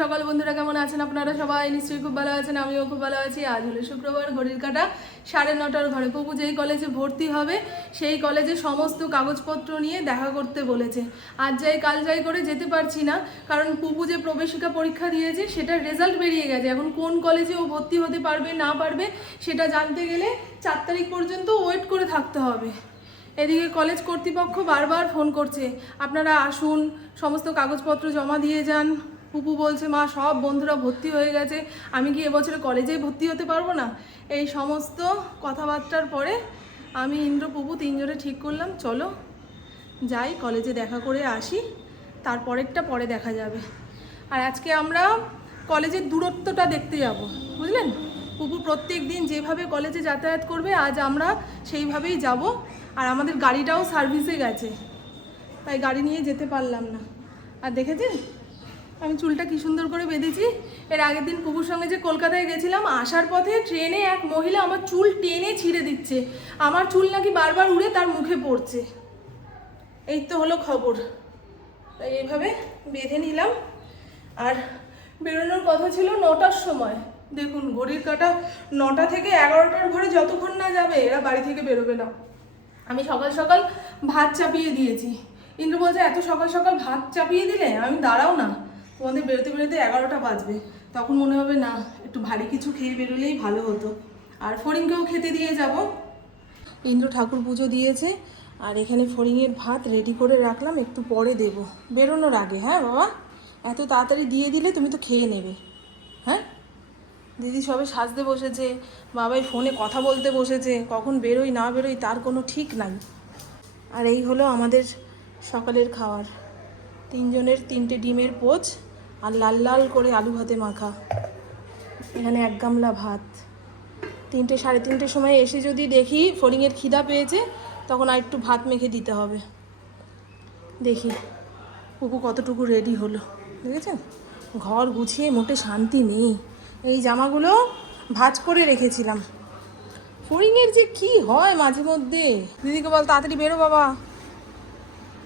সকাল বন্ধুরা কেমন আছেন? আপনারা সবাই নিশ্চয়ই খুব ভালো আছেন, আমিও খুব ভালো আছি। আজ হলো শুক্রবার, ঘড়ির কাটা সাড়ে নটার ঘরে। পপু যেই কলেজে ভর্তি হবে, সেই কলেজে সমস্ত কাগজপত্র নিয়ে দেখা করতে বলেছে। আজ যাই, কাল যাই করে যেতে পারছি না, কারণ পুপু যে প্রবেশিকা পরীক্ষা দিয়েছে, সেটার রেজাল্ট বেরিয়ে গেছে। এখন কোন কলেজে ও ভর্তি হতে পারবে, না পারবে, সেটা জানতে গেলে চার তারিখ পর্যন্ত ওয়েট করে থাকতে হবে। এদিকে কলেজ কর্তৃপক্ষ বারবার ফোন করছে। আপনারা আসুন, সমস্ত কাগজপত্র জমা দিয়ে যান। পুপু বলছে, মা, সব বন্ধুরা ভর্তি হয়ে গেছে। আমি কি এবছরে কলেজেই ভর্তি হতে পারব না? এই সমস্ত কথাবার্তার পরে আমি ইন্দ্র পুপু তিনজনে ঠিক করলাম, চলো, যাই কলেজে দেখা করে আসি। তারপরেরটা পরে দেখা যাবে। আর আজকে আমরা কলেজের দূরত্বটা দেখতে যাব, বুঝলেন? পুপু প্রত্যেক দিন যেভাবে কলেজে যাতায়াত করবে, আজ আমরা সেইভাবেই যাব। আর আমাদের গাড়িটাও সার্ভিসে গেছে, তাই গাড়ি নিয়ে যেতে পারলাম না। আর দেখেছেন? আমি চুলটা কি সুন্দর করে বেঁধেছি। এর আগের দিন কুকুর সঙ্গে যে কলকাতায় গেছিলাম, আসার পথে ট্রেনে এক মহিলা আমার চুল টেনে ছিঁড়ে দিচ্ছে। আমার চুল নাকি বারবার উড়ে তার মুখে পড়ছে। এই তো হলো খবর। তাই এইভাবে বেঁধে নিলাম। আর বেরোনোর কথা ছিল নটার সময়। দেখুন, ঘড়ির কাটা নটা থেকে এগারোটার ঘরে যতক্ষণ না যাবে, এরা বাড়ি থেকে বেরোবে না। আমি সকাল সকাল ভাত চাপিয়ে দিয়েছি। ইন্দ্র বলছে, এত সকাল সকাল ভাত চাপিয়ে দিলে? আমি দাঁড়াও না। তোমাদের বেরোতে বেরোতে এগারোটা বাজবে। তখন মনে হবে, না, একটু ভারী কিছু খেয়ে বেরোলেই ভালো হতো। আর ফড়িংকেও খেতে দিয়ে যাব। ইন্দ্র ঠাকুর পুজো দিয়েছে, আর এখানে ফড়িংয়ের ভাত রেডি করে রাখলাম, একটু পরে দেব। বেরোনোর আগে হ্যাঁ বাবা? এত তাড়াতাড়ি দিয়ে দিলে তুমি তো খেয়ে নেবে। হ্যাঁ? দিদি সবে সাজতে বসেছে, বাবাই ফোনে কথা বলতে বসেছে, কখন বেরোই, না বেরোই, তার কোনো ঠিক নাই। আর এই হলো আমাদের সকালের খাওয়ার তিনজনের তিনটে ডিমের পোচ আর লাল লাল করে আলু ভাতে মাখা। এখানে এক গামলা ভাত। তিনটে, সাড়ে তিনটের সময় এসে যদি দেখি ফড়িংয়ের খিদা পেয়েছে, তখন আর একটু ভাত মেখে দিতে হবে। দেখি পুকু কতটুকু রেডি হলো। দেখেছেন? ঘর গুছিয়ে মোটে শান্তি নেই। এই জামাগুলো ভাঁজ করে রেখেছিলাম। ফড়িংয়ের যে কি হয় মাঝে মধ্যে? দিদিকে বল, তাড়াতাড়ি বেরো বাবা।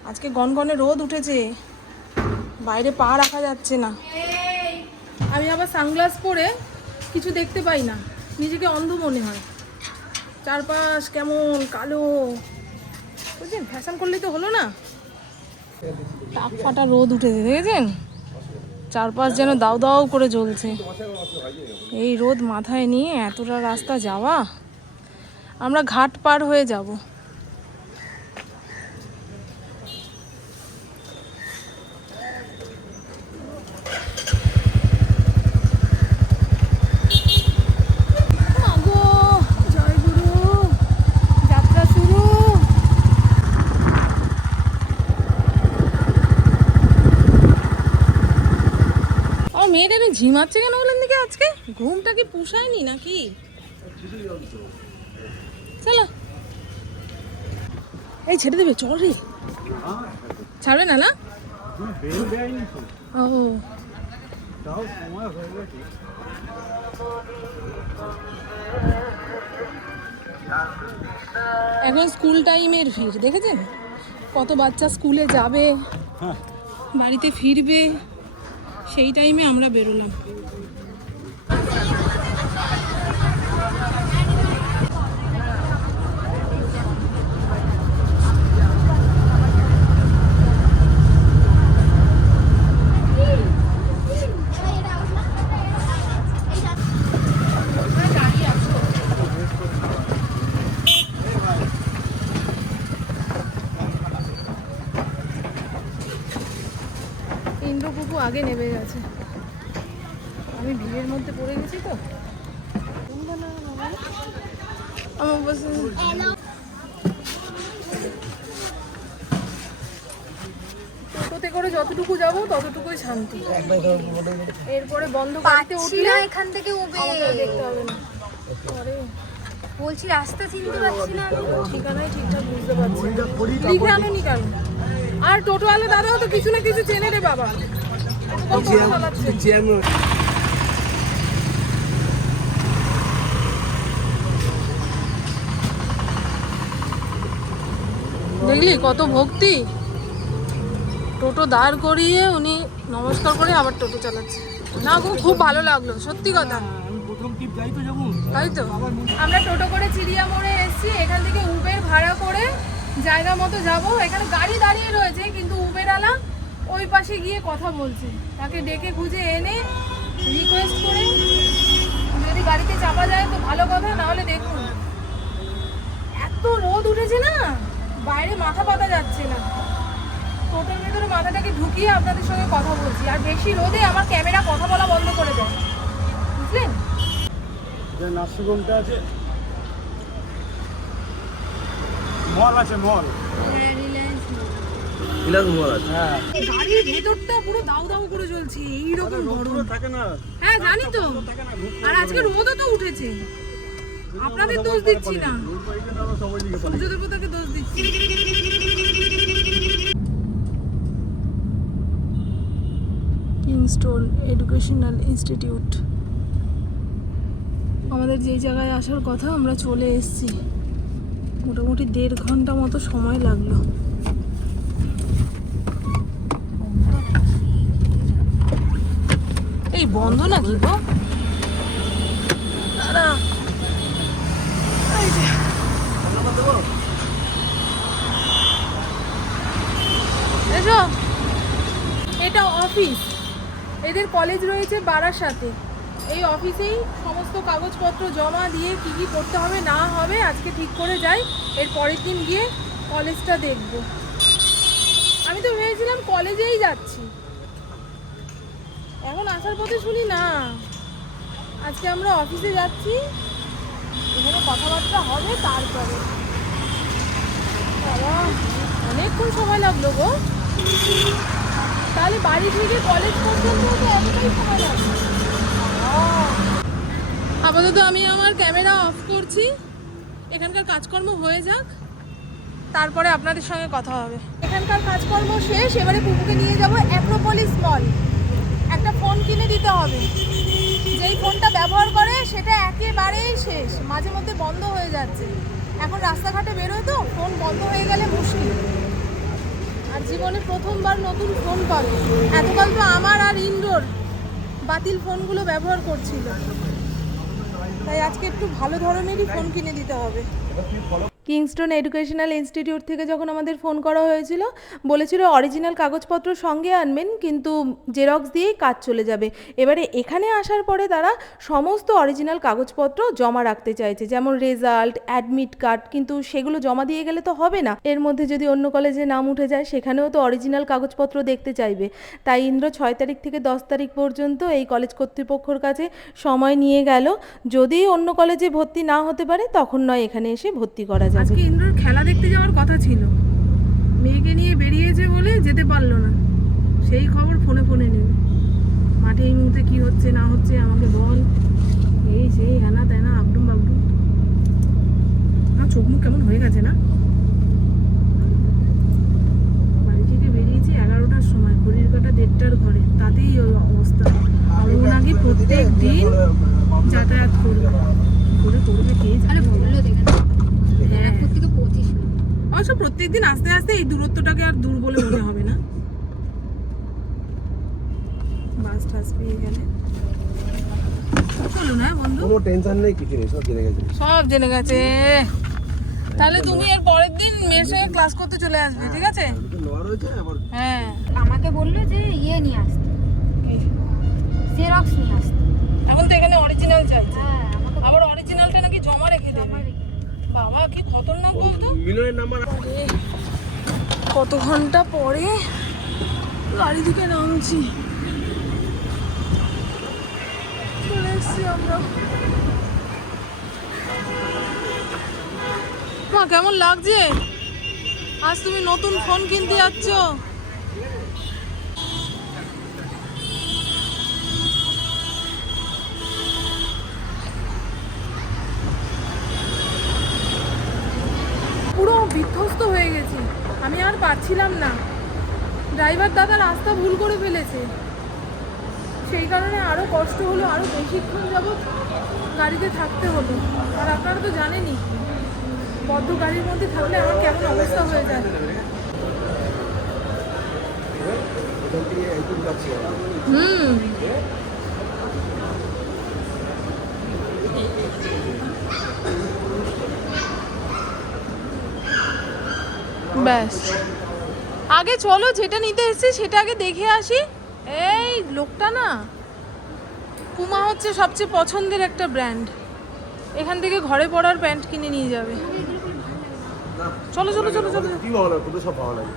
আজকে গনগনে রোদ উঠেছে। বাইরে পা রাখা যাচ্ছে না। আমি আবার সানগ্লাস পরে কিছু দেখতে পাই না। নিজেকে অন্ধ মনে হয়। চারপাশ কেমন কালো। বুঝছেন ফ্যাশন করলেই তো হলো না। টাক ফাটা রোদ উঠেছে, দেখেছেন? চারপাশ যেন দাও দাও করে জ্বলছে। এই রোদ মাথায় নিয়ে এতটা রাস্তা যাওয়া। আমরা ঘাট পার হয়ে যাব মাগো, জয় গুরু, যাত্রা শুরু আমার মেয়েটা একটু ঝিমাচ্ছে কেন বলেন দিকে আজকে ঘুমটা কি পুষায়নি নাকি? চলো। এই ছেড়ে দেবে, চল রে। ছাড়বে না না? ও। এখন স্কুল টাইমের ভিড়, দেখেছেন? কত বাচ্চা স্কুলে যাবে, বাড়িতে ফিরবে, সেই টাইমে আমরা বেরোলাম ইন্দ্রপুকু আগে নেমে গেছে আমি ভিড়ের মধ্যে পড়ে গেছি তো আমার বসে টোটোতে করে যতটুকু যাব ততটুকুই শান্তি। এরপরে বন্ধ পাচ্ছি উঠলে না এখান থেকে উবে। আর দেখতে হবে না। বলছি রাস্তা চিনতে পারছি না ঠিকানাই ঠিকঠাক বুঝতে পারছি না। লিখে আনোনি কেন? আর টোটো আলো দাদাও তো কিছু না কিছু চেনে রে বাবা। দেখলি কত ভক্তি? টোটো দাঁড় করিয়ে উনি নমস্কার করে আবার টোটো চালাচ্ছে। না গো খুব ভালো লাগল সত্যি কথা। যাব তাই তো? আমরা টোটো করে চিড়িয়া মোড়ে এসেছি এখান থেকে উবের ভাড়া করে জায়গা মতো যাব। এখানে গাড়ি দাঁড়িয়ে রয়েছে কিন্তু উবেরওয়ালা ওই পাশে গিয়ে কথা বলছে। তাকে ডেকে খুঁজে এনে রিকোয়েস্ট করে যদি গাড়িতে চাপা যায় তো ভালো কথা নাহলে দেখুন। এত রোদ উঠেছে না? বাইরে মাথা পাতা যাচ্ছে না। টোটোর ভেতরে মাথাটাকে ঢুকিয়ে আপনাদের সঙ্গে কথা বলছি? আর বেশি রোদে আমার ক্যামেরা কথা বলা বন্ধ করে দেয় বুঝলেন? যে নার্সিংহোমটা আছে। মল আছে মল। হ্যাঁ বিলাস মোহর আছে। হ্যাঁ। গাড়ির ভেতরটা পুরো দাউ দাউ করে চলছে এইরকম গরম। থাকে না। হ্যাঁ জানি তো। আর আজকে রোদও তো উঠেছে। আপনাদের দোষ দিচ্ছি না। ওই পাইকে দাঁড়া সবাই দিকে পারে সূর্য দেবতাকে দোষ দিচ্ছি। Kingston educational institute. আমাদের যেই জায়গায় আসার কথা আমরা চলে এসেছি। মোটামুটি দেড় ঘণ্টা মতো সময় লাগল। এই বন্ধ নাকি গো। এসো। এটা অফিস। এদের কলেজ রয়েছে বারাসাতে। এই অফিসেই সমস্ত কাগজপত্র জমা দিয়ে কি কি করতে হবে, না হবে, আজকে ঠিক করে যাই, এর পরের দিন গিয়ে কলেজটা দেখব। আমি তো ভেবেছিলাম কলেজেই যাচ্ছি। এখন আসার পথে শুনি না। আজকে আমরা অফিসে যাচ্ছি, এখানে কথাবার্তা হবে তারপরে। অনেকক্ষণ সময় লাগল গো। তাহলে বাড়ি থেকে কলেজ পর্যন্ত আপাতত আমি আমার ক্যামেরা অফ করছি। এখানকার কাজকর্ম হয়ে যাক। তারপরে আপনাদের সঙ্গে কথা হবে। এখানকার কাজকর্ম শেষ, এবারে পুকুকে নিয়ে যাব অ্যাক্রোপলিস মল একটা ফোন কিনে দিতে হবে। যেই ফোনটা ব্যবহার করে, সেটা একেবারেই শেষ। মাঝে মধ্যে বন্ধ হয়ে যাচ্ছে। এখন রাস্তাঘাটে বেরোয় তো ফোন বন্ধ হয়ে গেলে মুশকিল। আর জীবনে প্রথমবার নতুন ফোন পাবে। এতকাল তো আমার আর ইনডোর বাতিল ফোনগুলো ব্যবহার করছিল। তাই আজকে একটু ভালো ধরনেরই ফোন কিনে দিতে হবে। কিংস্টন এডুকেশনাল ইনস্টিটিউট থেকে যখন আমাদের ফোন করা হয়েছিল, বলেছিল অরিজিনাল কাগজপত্র সঙ্গে আনবেন, কিন্তু জেরক্স দিয়েই কাজ চলে যাবে। এবারে এখানে আসার পরে তারা সমস্ত অরিজিনাল কাগজপত্র জমা রাখতে চাইছে, যেমন রেজাল্ট, অ্যাডমিট কার্ড, কিন্তু সেগুলো জমা দিয়ে গেলে তো হবে না। এর মধ্যে যদি অন্য কলেজে নাম উঠে যায়, সেখানেও তো অরিজিনাল কাগজপত্র দেখতে চাইবে। তাই ইন্দ্র ছয় তারিখ থেকে দশ তারিখ পর্যন্ত এই কলেজ কর্তৃপক্ষর কাছে সময় নিয়ে গেল। যদি অন্য কলেজে ভর্তি না হতে পারে, তখন নয় এখানে এসে ভর্তি করা যাবে। আজকে ইন্দ্রর খেলা দেখতে যাওয়ার কথা ছিল। মেয়েকে নিয়ে বেরিয়েছে বলে যেতে পারল না। সেই খবর ফোনে ফোনে নেবে। মাঠে এই মুহূর্তে কি হচ্ছে না হচ্ছে আমাকে বল। এই সেই হ্যানা ত্যানা আবডুম বাবডুম। আমার চোখ মুখ কেমন হয়ে গেছে না? বাড়ি থেকে বেরিয়েছি এগারোটার সময় ঘড়ির কাটা দেড়টার ঘরে। তাতেই ওই অবস্থা। আর ও নাকি প্রত্যেক দিন যাতায়াত করবে। করে করবে কে আরে বলল দেখেন হ্যাঁ। এখন থেকে পঁচিশ অবশ্য প্রত্যেকদিন আস্তে আস্তে এই দূরত্বটাকে আর দূর বলে মনে হবে না। বাস টাস পেয়ে গেলে। চলো না বন্ধু। কোনো টেনশন নেই কিছু নেই সব জেনে গেছে। সব জেনে গেছে। তাহলে তুমি এর পরের দিন মেয়ের সঙ্গে ক্লাস করতে চলে আসবে ঠিক আছে? আবার হ্যাঁ। আমাকে বলল যে ইয়ে নিয়ে আসতে। জেরক্স নিয়ে আসতে। এখন তো এখানে অরিজিনাল চাই হ্যাঁ আবার অরিজিনালটা নাকি জমা রেখে দেবে। জমা রেখে দেবে। বাবা কি খতরনাক বলতো? মিলনের নাম্বার কত ঘণ্টা পরে গাড়ি থেকে নামছি। চলে এসছি আমরা। মা কেমন লাগছে? আজ তুমি নতুন ফোন কিনতে যাচ্ছ। আর পারছিলাম না। ড্রাইভার দাদা রাস্তা ভুল করে ফেলেছে। সেই কারণে আরও কষ্ট হলো আরও বেশিক্ষণ যাবৎ গাড়িতে থাকতে হলো। আর আপনারা তো জানেনই, বদ্ধ গাড়ির মধ্যে থাকলে আমার কেমন অবস্থা হয়ে যায়। হুম। ব্যাস। আগে চলো যেটা নিতে এসেছি সেটা আগে দেখে আসি। এই লোকটা না পুমা হচ্ছে সবচেয়ে পছন্দের একটা ব্র্যান্ড এখান থেকে ঘরে পরার প্যান্ট কিনে নিয়ে যাবে। চলো চলো চলো চলো। কি ভালো তোদের সব ভালো লাগে।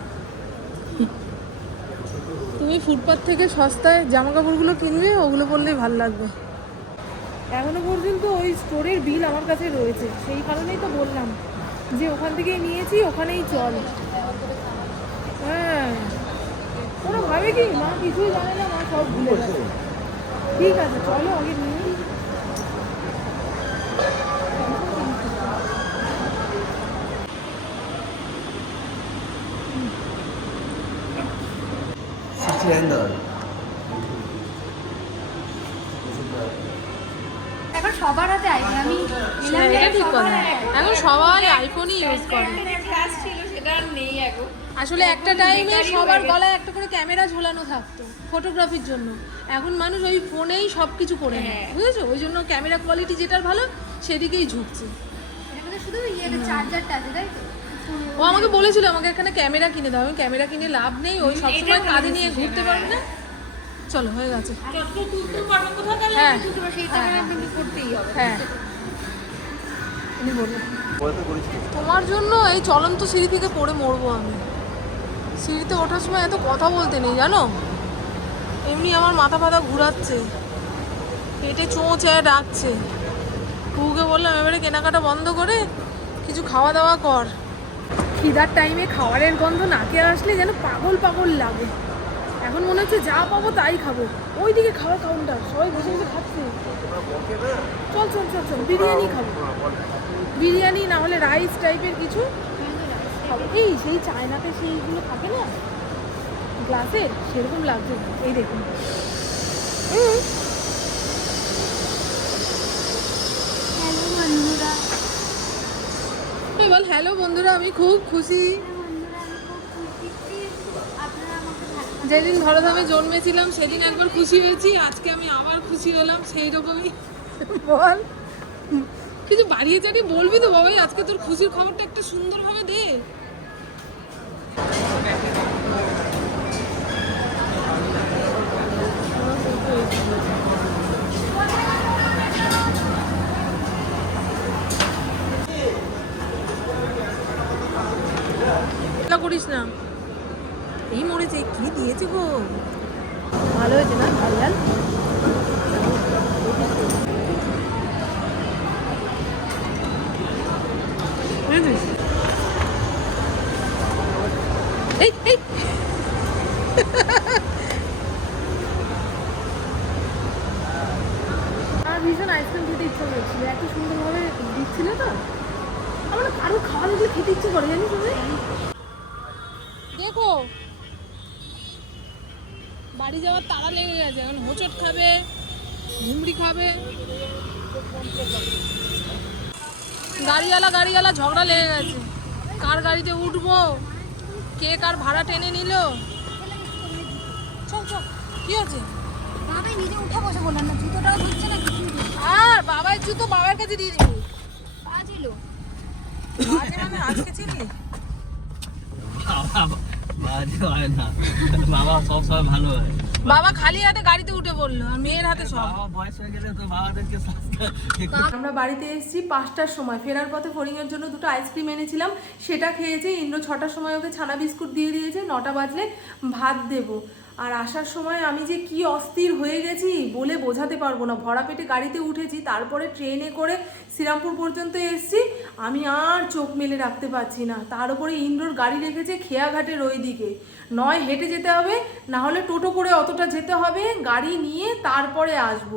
তুমি ফুটপাথ থেকে সস্তায় জামা কাপড়গুলো কিনবে ওগুলো পরলেই ভালো লাগবে। এখনও পর্যন্ত ওই স্টোরের বিল আমার কাছে রয়েছে। সেই কারণেই তো বললাম। যে ওখান থেকেই নিয়েছি, ওখানেই চল। হ্যাঁ। ওরা ভাবে কি? মা কিছুই জানে না, মা সব ভুলে গেছে। ঠিক আছে, চলো আগে নিয়ে নিই। সবাই আইফোনই ইউজ করে। আসলে একটা টাইমে সবার গলায় একটা করে ক্যামেরা ঝোলানো থাকতো ফটোগ্রাফির জন্য। এখন মানুষ ওই ফোনেই সব কিছু করে নেয় বুঝেছ? ওই জন্য ক্যামেরা কোয়ালিটি যেটার ভালো সেদিকেই ঝুঁকছে। শুধু চার্জারটা আছে তাই তো ও আমাকে বলেছিল আমাকে এখানে ক্যামেরা কিনে দাও। আমি ক্যামেরা কিনে লাভ নেই ওই সবসময় কাঁধে নিয়ে ঘুরতে পারবে না? চলো হয়ে গেছে। হ্যাঁ। হবে। হ্যাঁ। উনি বললেন। তো। তোমার জন্য এই চলন্ত সিঁড়ি থেকে পড়ে মরবো আমি। সিঁড়িতে ওঠার সময় এত কথা বলতে নেই জানো? এমনি আমার মাথা ফাথা ঘুরাচ্ছে পেটে চোঁচায় ডাকছে। কুকুকে বললাম এবারে কেনাকাটা বন্ধ করে কিছু খাওয়া দাওয়া কর। খিদার টাইমে খাবারের গন্ধ নাকে আসলে যেন পাগল পাগল লাগে। এখন মনে হচ্ছে যা পাবো তাই খাব। ওইদিকে খাওয়ার কাউন্টার সবাই বসে বসে খাচ্ছে। চল চল চল চল বিরিয়ানি খাব। বিরিয়ানি না হলে রাইস টাইপের কিছু? এই সেই চায়নাতে সেইগুলো থাকে না? গ্লাসের? সেরকম লাগছে। এই দেখুন। হ্যালো বন্ধুরা। এই বল হ্যালো বন্ধুরা আমি খুব খুশি। আমি যেদিন ধরাধামে জন্মেছিলাম সেদিন একবার খুশি হয়েছি। আজকে আমি আবার খুশি হলাম সেই রকমই। বল। কিছু বাড়িয়ে চাড়িয়ে বলবি তো বাবাই, আজকে তোর খুশির খবরটা একটা সুন্দরভাবে দে। করিস না। এই মরেছে, কি দিয়েছে গো? ভালো হয়েছে না লাল বুঝেছিস? এই এই আমার ভীষণ আইসক্রিম খেতে ইচ্ছা করছিল। এত সুন্দরভাবে দিচ্ছিল তো? আমার কারও খাওয়া দেখলে খেতে ইচ্ছে করে জানিস তুমি দেখো বাড়ি যাওয়ার তাড়া লেগে গেছে। এখন হোঁচট খাবে ঘুমড়ি খাবে। গাড়িওয়ালা গাড়িওয়ালা ঝগড়া লেগে গেছে। কার গাড়িতে উঠবো? কে কার ভাড়া টেনে নিল? চল চল কি হচ্ছে বাবাই নিজে উঠে বসে বললেন না জুতোটাও আর বাবার জুতো বাবার কাছে দিয়ে দিবি। পা ছিল আজ মানে আজকে ছিলি? বাজে না। বাবা সব সময় ভালো হয়। বাবা খালি হাতে গাড়িতে উঠে বলল আর মেয়ের হাতে সব। বাবা বয়স হয়ে গেলে তো বাবাদেরকে সাজতে আমরা বাড়িতে এসেছি পাঁচটার সময়। ফেরার পথে ফড়িংয়ের জন্য দুটো আইসক্রিম এনেছিলাম। সেটা খেয়েছে ইন্দ্র ছটার সময় ওকে ছানা বিস্কুট দিয়ে দিয়েছে। নটা বাজলে ভাত দেবো। আর আসার সময় আমি যে কি অস্থির হয়ে গেছি বলে বোঝাতে পারব না। ভরা পেটে গাড়িতে উঠেছি, তারপরে ট্রেনে করে শ্রীরামপুর পর্যন্ত এসেছি। আমি আর চোখ মেলে রাখতে পারছি না। তার উপরে ইন্দ্রর গাড়ি রেখেছে খেয়াঘাটের ওই দিকে নয়, হেঁটে যেতে হবে, না হলে টোটো করে অতটা যেতে হবে। গাড়ি নিয়ে তারপরে আসব।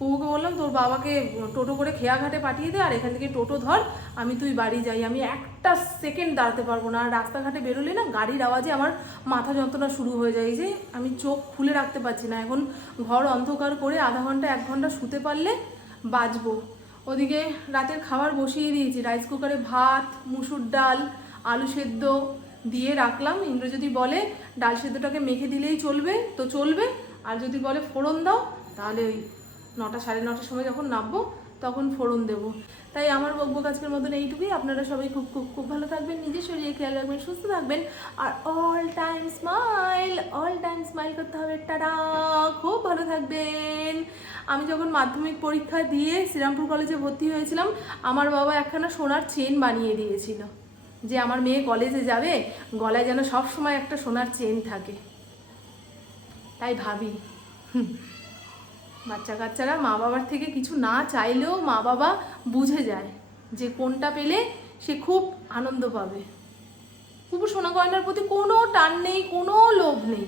ওকে বললাম, তোর বাবাকে টোটো করে খেয়াঘাটে পাঠিয়ে দে, আর এখান থেকে টোটো ধর, আমি তুই বাড়ি যাই। আমি একটা সেকেন্ড দাঁড়াতে পারব না। আর রাস্তাঘাটে বেরোলে না গাড়ির আওয়াজে আমার মাথা যন্ত্রণা শুরু হয়ে যায়। যে আমি চোখ খুলে রাখতে পারছি না। এখন ঘর অন্ধকার করে আধা ঘণ্টা, এক ঘণ্টা শুতে পারলে বাঁচবো। ওদিকে রাতের খাবার বসিয়ে দিয়েছি। রাইস কুকারে ভাত, মুসুর ডাল, আলু সেদ্ধ দিয়ে রাখলাম। ইন্দ্র যদি বলে, ডাল সেদ্ধটাকে মেখে দিলেই চলবে। তো চলবে। আর যদি বলে ফোড়ন দাও, তাহলে ওই নটা সাড়ে নটার সময় যখন নামবো তখন ফোড়ন দেবো। তাই আমার বকবক আজকের মতন এইটুকুই। আপনারা সবাই খুব খুব খুব ভালো থাকবেন নিজের শরীরে খেয়াল রাখবেন সুস্থ থাকবেন। আর all time smile all time smile করতে হবে। টাটা! খুব ভালো থাকবেন। আমি যখন মাধ্যমিক পরীক্ষা দিয়ে শ্রীরামপুর কলেজে ভর্তি হয়েছিলাম আমার বাবা একখানা সোনার চেন বানিয়ে দিয়েছিল। যে আমার মেয়ে কলেজে যাবে গলায় যেন সব সময় একটা সোনার চেন থাকে। তাই ভাবি। হুম, বাচ্চা কাচ্চারা মা বাবার থেকে কিছু না চাইলেও মা বাবা বুঝে যায় যে কোনটা পেলে সে খুব আনন্দ পাবে। কুকুর সোনা গয়নার প্রতি কোনো টান নেই, কোনো লোভ নেই।